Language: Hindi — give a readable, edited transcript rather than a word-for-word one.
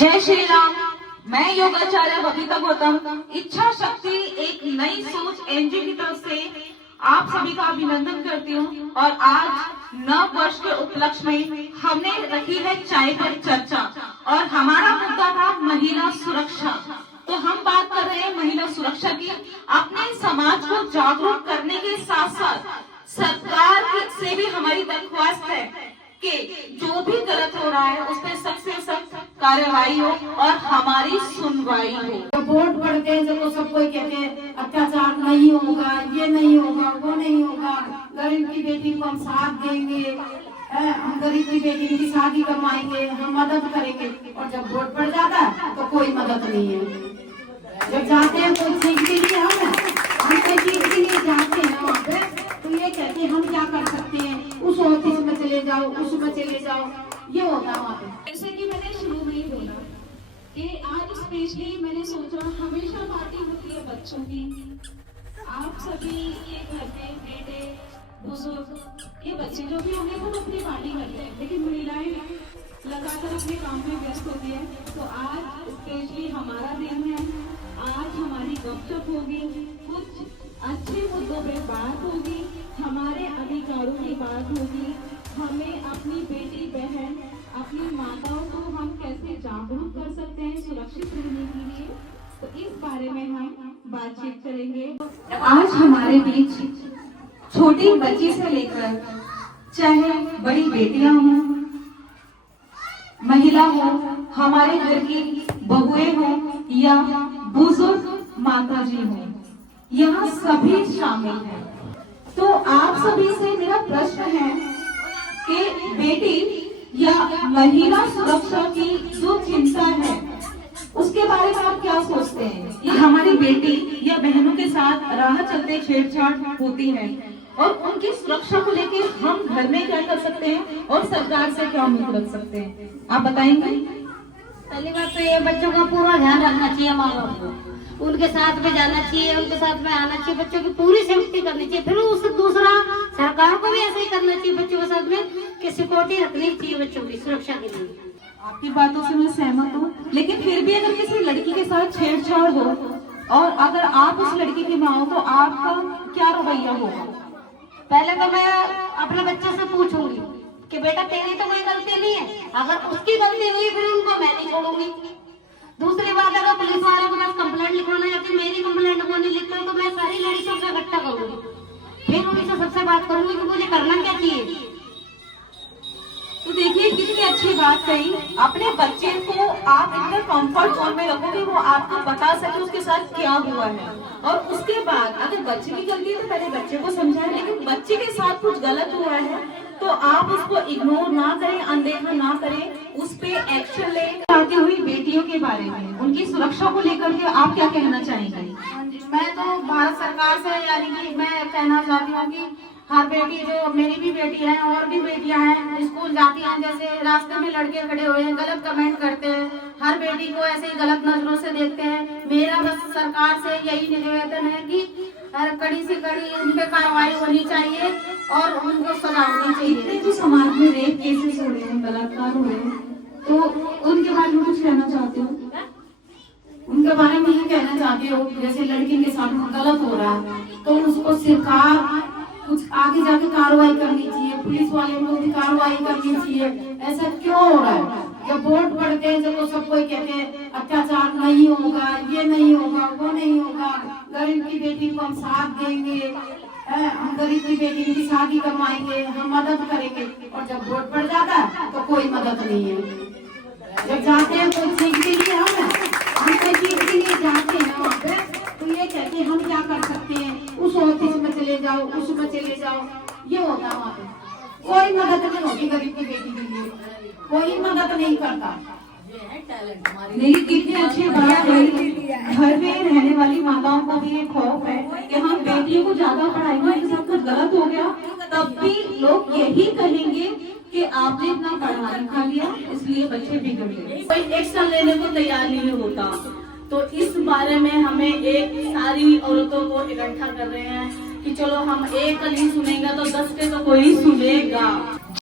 जय श्री राम। मैं योगाचार्य बबीता गौतम, इच्छा शक्ति एक नई सोच एनजीओ की तरफ से आप सभी का अभिनंदन करती हूँ। और आज नव वर्ष के उपलक्ष्य में हमने रखी है चाय पर चर्चा और हमारा मुद्दा था महिला सुरक्षा। तो हम बात कर रहे हैं महिला सुरक्षा की। अपने समाज को जागरूक करने के साथ साथ सरकार से भी हमारी दरख्वास्त है कि जो भी गलत हो रहा है उस पर सख्त से सख्त कार्रवाई हो और हमारी सुनवाई हो। वोट पड़ते हैं जब तो सब कोई कहते हैं अत्याचार नहीं होगा, ये नहीं होगा, वो नहीं होगा, गरीब की बेटी को हम साथ देंगे, हम गरीब की बेटी की शादी करवाएंगे, हम मदद करेंगे। और जब वोट पड़ जाता है तो कोई मदद नहीं है। जब जाते हैं कोई चीज के लिए हम कोई चीज के लिए जाते हैं वहाँ पे तो ये कहते हैं हम क्या कर सकते हैं, उस ऑफिस में चले जाओ, उसमें चले जाओ, ये होता है वहाँ पे। जैसे कि मैंने शुरू में ही बोला कि आज स्पेशली मैंने सोचा हमेशा पार्टी होती है बच्चों की। आप सभी के घर में बेटे बुजुर्ग ये बच्चे जो भी होंगे वो अपनी पार्टी करते हैं, लेकिन महिलाएं लगातार अपने काम में व्यस्त होती है। तो आज स्पेशली हमारा दिन है, आज हमारी गपशप होगी, कुछ अच्छे मुद्दों पे बात होगी, हमारे अधिकारों की बात होगी, हमें अपनी बेटी बहन अपनी माताओं को हम कैसे जागरूक कर सकते हैं सुरक्षित रहने के लिए। तो इस बारे में हम बातचीत करेंगे। आज हमारे बीच छोटी बच्ची से लेकर चाहे बड़ी बेटियां हों, महिला हो, हमारे घर की बहुएं हो या बुजुर्ग माताजी हो, यहाँ सभी शामिल हैं। तो आप सभी से मेरा प्रश्न है कि बेटी या महिला सुरक्षा की जो चिंता है उसके बारे में आप क्या सोचते हैं? ये हमारी बेटी या बहनों के साथ राह चलते छेड़छाड़ होती है और उनकी सुरक्षा को लेकर हम घर में क्या कर सकते हैं और सरकार से क्या उम्मीद रख सकते हैं, आप बताएंगे? पहली बात तो ये बच्चों का पूरा ध्यान रखना चाहिए, माँ बाप को उनके साथ में जाना चाहिए, उनके साथ में आना चाहिए, बच्चों की पूरी सेफ्टी करनी चाहिए। फिर उससे दूसरा सरकार को भी ऐसे ही करना चाहिए बच्चों के साथ में कि सिक्योरिटी रखनी चाहिए बच्चों की सुरक्षा के लिए। आपकी बातों से मैं सहमत हूँ, लेकिन फिर भी अगर किसी लड़की के साथ छेड़छाड़ हो और अगर आप उस लड़की की माँ हो तो आपका क्या रवैया होगा? पहले तो मैं अपने बच्चे से पूछूंगी कि बेटा तेरी तो कोई गलती नहीं है, अगर उसकी गलती हुई फिर उनको मैं नहीं छोड़ूंगी। दूसरी बात, अगर पुलिस वाले के पास कंप्लेंट लिखवाना या फिर मेरी कंप्लेंट को नहीं लिखते तो मैं सारी लड़कियों को इकट्ठा करूंगी, फिर उनसे सबसे बात करूंगी कि मुझे करना क्या चाहिए। तो देखिए कितनी अच्छी बात कही। अपने बच्चे को आप इतना कंफर्ट जोन में रखोगे, वो आपको बता सके उसके साथ क्या हुआ है। और उसके बाद अगर बच्चे की गलती है तो पहले बच्चे को समझाएं, लेकिन बच्चे के साथ कुछ गलत हुआ है तो आप उसको इग्नोर ना करें, अनदेखा ना करें, उस पे एक्शन लें। आती हुई बेटियों के बारे में, उनकी सुरक्षा को लेकर के आप क्या कहना चाहेंगे? मैं तो भारत सरकार से यानी कि मैं कहना चाहती हूँ कि हर बेटी, जो मेरी भी बेटी है और भी बेटियां हैं, स्कूल जाती हैं, जैसे रास्ते में लड़के खड़े हुए हैं गलत कमेंट करते हैं, हर बेटी को ऐसे ही गलत नजरों से देखते हैं। मेरा बस सरकार से यही निवेदन है कि कड़ी से कड़ी उन पे कार्रवाई होनी चाहिए और उनको सजा होनी चाहिए। जो समाज में रेप केसेस हो रहे हैं, बलात्कार हो रहे हैं, तो उनके बारे में कुछ कहना चाहते हो? उनके बारे में ये कहना चाहती हूँ, जैसे लड़की के साथ गलत हो रहा है तो उसको सरकार कुछ आगे जाके कार्रवाई करनी चाहिए, पुलिस वाले को भी कार्रवाई करनी चाहिए। ऐसा क्यों हो रहा है? जब वोट पड़ते हैं जब तो सब कोई कहते हैं अत्याचार नहीं होगा, ये नहीं होगा, वो नहीं होगा, गरीब की बेटी को हम साथ देंगे, हम गरीब की बेटी की शादी करवाएंगे, हम मदद करेंगे। और जब वोट पड़ जाता है तो कोई मदद नहीं है। जब जाते हैं कोई चीज के लिए हम कोई चीज के लिए जाते हैं वहाँ पे तो ये कहते हैं हम क्या कर सकते हैं, उस ऑफिस में चले जाओ, उसमें चले जाओ, ये होता है वहाँ पे। कोई मदद नहीं होती गरीब की बेटी के लिए, कोई मदद नहीं करता। लेकिन कितनी अच्छी बात है, घर में रहने वाली माताओं को भी ये खौफ है कि हम बेटियों को ज्यादा पढ़ाएंगे, उनके साथ कुछ गलत हो गया तब भी लोग यही कहेंगे कि आपने इतना पढ़ा लिखा लिया इसलिए बच्चे बिगड़ गए। कोई एक्शन लेने को तैयार नहीं होता। तो इस बारे में हमें एक सारी औरतों को इकट्ठा कर रहे हैं कि चलो हम एक नहीं सुनेंगे तो 10 के तो कोई सुनेगा।